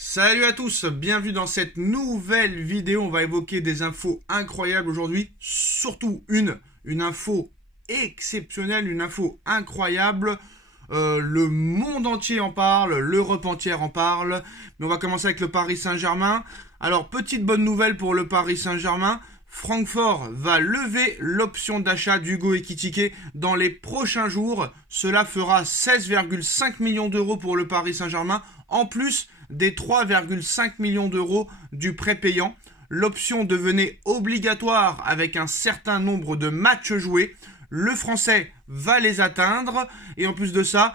Salut à tous, bienvenue dans cette nouvelle vidéo. On va évoquer des infos incroyables aujourd'hui, surtout une info exceptionnelle, une info incroyable. Le monde entier en parle, l'Europe entière en parle. Mais on va commencer avec le Paris Saint-Germain. Alors, petite bonne nouvelle pour le Paris Saint-Germain. Francfort va lever l'option d'achat d'Hugo Ekitike dans les prochains jours. Cela fera 16,5 millions d'euros pour le Paris Saint-Germain, en plus des 3,5 millions d'euros du prêt payant. L'option devenait obligatoire avec un certain nombre de matchs joués. Le Français va les atteindre. Et en plus de ça,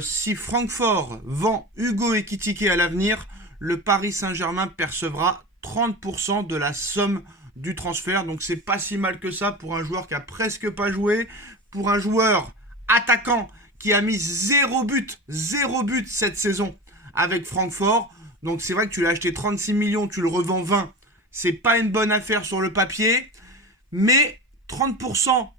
si Francfort vend Hugo Ekitike à l'avenir, le Paris Saint-Germain percevra 30% de la somme du transfert. Donc c'est pas si mal que ça pour un joueur qui a presque pas joué, pour un joueur attaquant qui a mis 0 but cette saison avec Francfort. Donc c'est vrai que tu l'as acheté 36 millions, tu le revends 20. C'est pas une bonne affaire sur le papier, mais 30%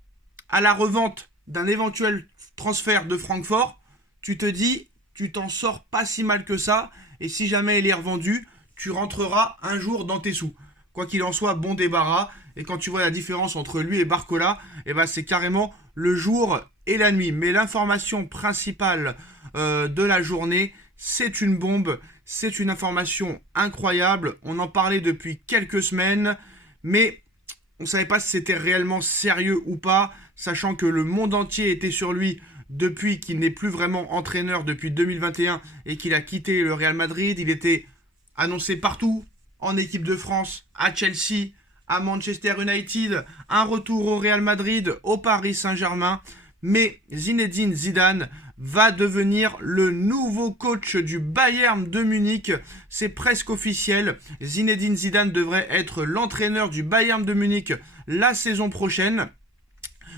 à la revente d'un éventuel transfert de Francfort, tu te dis, tu t'en sors pas si mal que ça, et si jamais il est revendu, tu rentreras un jour dans tes sous. Quoi qu'il en soit, bon débarras, et quand tu vois la différence entre lui et Barcola, eh ben c'est carrément le jour et la nuit. Mais l'information principale de la journée, c'est une bombe, c'est une information incroyable. On en parlait depuis quelques semaines, mais on ne savait pas si c'était réellement sérieux ou pas, sachant que le monde entier était sur lui depuis qu'il n'est plus vraiment entraîneur depuis 2021 et qu'il a quitté le Real Madrid. Il était annoncé partout, en équipe de France, à Chelsea, à Manchester United, un retour au Real Madrid, au Paris Saint-Germain. Mais Zinedine Zidane va devenir le nouveau coach du Bayern de Munich. C'est presque officiel. Zinedine Zidane devrait être l'entraîneur du Bayern de Munich la saison prochaine.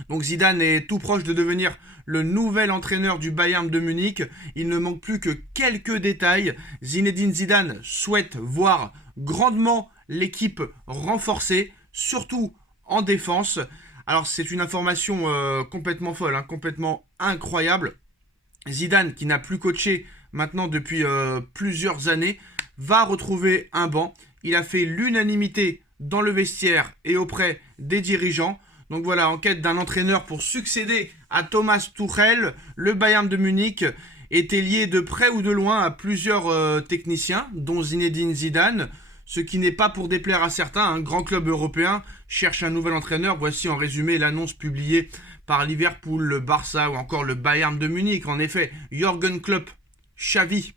Donc Zidane est tout proche de devenir le nouvel entraîneur du Bayern de Munich. Il ne manque plus que quelques détails. Zinedine Zidane souhaite voir grandement l'équipe renforcée, surtout en défense. Alors c'est une information complètement folle, complètement incroyable. Zidane, qui n'a plus coaché maintenant depuis plusieurs années, va retrouver un banc. Il a fait l'unanimité dans le vestiaire et auprès des dirigeants. Donc voilà, en quête d'un entraîneur pour succéder à Thomas Tuchel, le Bayern de Munich était lié de près ou de loin à plusieurs techniciens, dont Zinedine Zidane, ce qui n'est pas pour déplaire à certains. Un grand club européen cherche un nouvel entraîneur. Voici en résumé l'annonce publiée par Liverpool, le Barça ou encore le Bayern de Munich. En effet, Jürgen Klopp, Xavi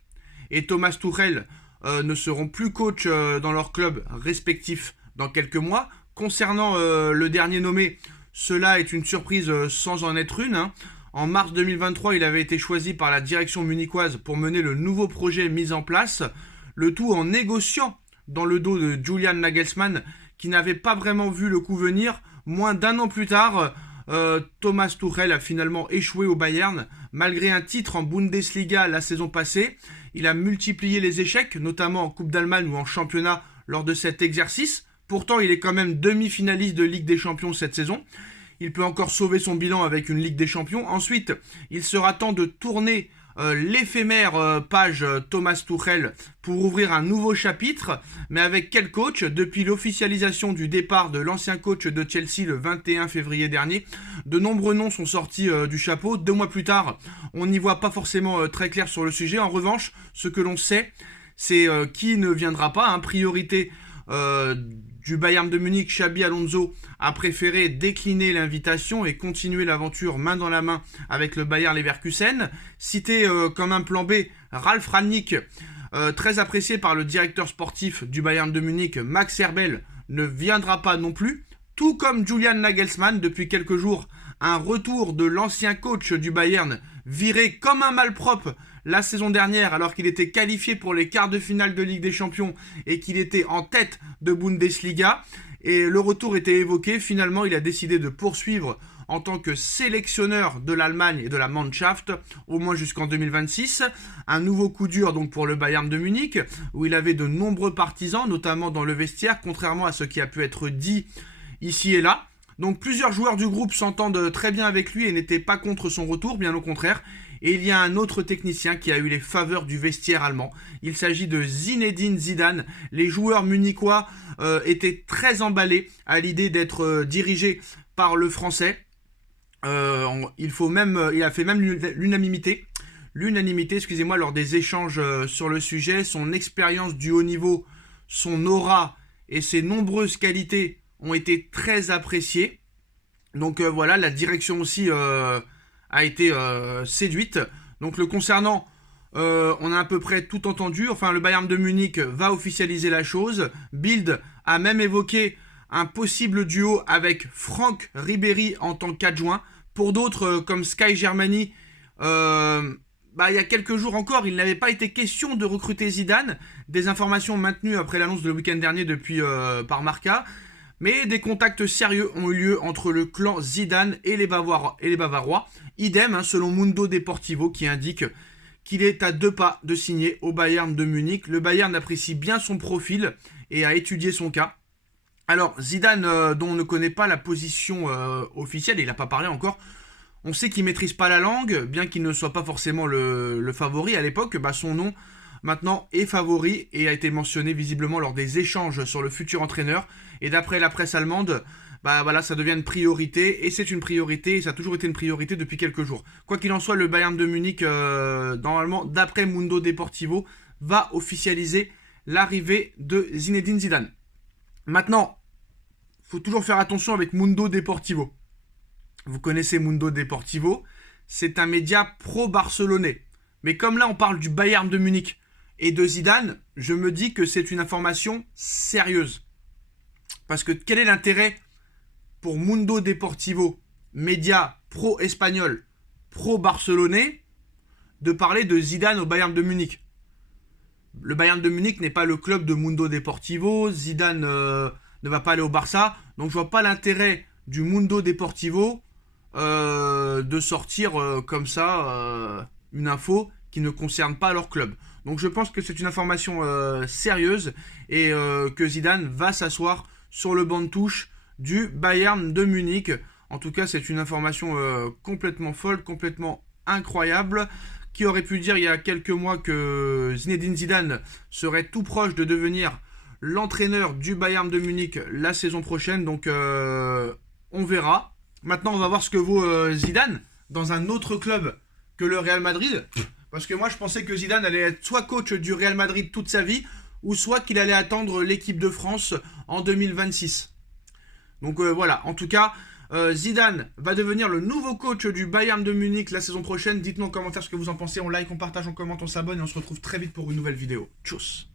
et Thomas Tuchel ne seront plus coachs dans leurs clubs respectifs dans quelques mois. Concernant le dernier nommé, cela est une surprise sans en être une. En mars 2023, il avait été choisi par la direction munichoise pour mener le nouveau projet mis en place, le tout en négociant dans le dos de Julian Nagelsmann, qui n'avait pas vraiment vu le coup venir. Moins d'un an plus tard, Thomas Tuchel a finalement échoué au Bayern. Malgré un titre en Bundesliga la saison passée, il a multiplié les échecs, notamment en Coupe d'Allemagne ou en championnat lors de cet exercice. Pourtant, il est quand même demi-finaliste de Ligue des Champions cette saison. Il peut encore sauver son bilan avec une Ligue des Champions. Ensuite, il sera temps de tourner l'éphémère page Thomas Tuchel pour ouvrir un nouveau chapitre. Mais avec quel coach? Depuis l'officialisation du départ de l'ancien coach de Chelsea le 21 février dernier, de nombreux noms sont sortis du chapeau. 2 mois plus tard, on n'y voit pas forcément très clair sur le sujet. En revanche, ce que l'on sait, c'est qui ne viendra pas. Priorité du Bayern de Munich, Xabi Alonso a préféré décliner l'invitation et continuer l'aventure main dans la main avec le Bayer Leverkusen. Cité comme un plan B, Ralf Rangnick, très apprécié par le directeur sportif du Bayern de Munich, Max Eberl, ne viendra pas non plus. Tout comme Julian Nagelsmann, depuis quelques jours, un retour de l'ancien coach du Bayern, viré comme un malpropre la saison dernière alors qu'il était qualifié pour les quarts de finale de Ligue des Champions et qu'il était en tête de Bundesliga. Et le retour était évoqué. Finalement, il a décidé de poursuivre en tant que sélectionneur de l'Allemagne et de la Mannschaft, au moins jusqu'en 2026. Un nouveau coup dur donc pour le Bayern de Munich, où il avait de nombreux partisans, notamment dans le vestiaire, contrairement à ce qui a pu être dit ici et là. Donc plusieurs joueurs du groupe s'entendent très bien avec lui et n'étaient pas contre son retour, bien au contraire. Et il y a un autre technicien qui a eu les faveurs du vestiaire allemand. Il s'agit de Zinedine Zidane. Les joueurs munichois étaient très emballés à l'idée d'être dirigés par le Français. Il a fait même l'unanimité, excusez-moi, lors des échanges sur le sujet. Son expérience du haut niveau, son aura et ses nombreuses qualités ont été très appréciées. Donc voilà, la direction aussi a été séduite. Donc le concernant, on a à peu près tout entendu. Enfin, le Bayern de Munich va officialiser la chose. Bild a même évoqué un possible duo avec Franck Ribéry en tant qu'adjoint. Pour d'autres, comme Sky Germany, il y a quelques jours encore, il n'avait pas été question de recruter Zidane. Des informations maintenues après l'annonce de le week-end dernier par Marca. Mais des contacts sérieux ont eu lieu entre le clan Zidane et les Bavarois. Idem, selon Mundo Deportivo, qui indique qu'il est à 2 pas de signer au Bayern de Munich. Le Bayern apprécie bien son profil et a étudié son cas. Alors, Zidane, dont on ne connaît pas la position officielle, il n'a pas parlé encore, on sait qu'il ne maîtrise pas la langue, bien qu'il ne soit pas forcément le favori à l'époque. Son nom, maintenant, est favori et a été mentionné visiblement lors des échanges sur le futur entraîneur. Et d'après la presse allemande, ça devient une priorité. Et c'est une priorité, et ça a toujours été une priorité depuis quelques jours. Quoi qu'il en soit, le Bayern de Munich, normalement, d'après Mundo Deportivo, va officialiser l'arrivée de Zinedine Zidane. Maintenant, il faut toujours faire attention avec Mundo Deportivo. Vous connaissez Mundo Deportivo, c'est un média pro-barcelonais. Mais comme là on parle du Bayern de Munich et de Zidane, je me dis que c'est une information sérieuse. Parce que quel est l'intérêt pour Mundo Deportivo, média pro-espagnol, pro-barcelonais, de parler de Zidane au Bayern de Munich? Le Bayern de Munich n'est pas le club de Mundo Deportivo, Zidane ne va pas aller au Barça, donc je vois pas l'intérêt du Mundo Deportivo de sortir comme ça une info qui ne concerne pas leur club. Donc je pense que c'est une information sérieuse et que Zidane va s'asseoir sur le banc de touche du Bayern de Munich. En tout cas, c'est une information complètement folle, complètement incroyable. Qui aurait pu dire il y a quelques mois que Zinedine Zidane serait tout proche de devenir l'entraîneur du Bayern de Munich la saison prochaine. Donc on verra. Maintenant, on va voir ce que vaut Zidane dans un autre club que le Real Madrid. Parce que moi, je pensais que Zidane allait être soit coach du Real Madrid toute sa vie, ou soit qu'il allait attendre l'équipe de France en 2026. Donc voilà, en tout cas... Zidane va devenir le nouveau coach du Bayern de Munich la saison prochaine. Dites-nous en commentaire ce que vous en pensez. On like, on partage, on commente, on s'abonne et on se retrouve très vite pour une nouvelle vidéo. Tchuss.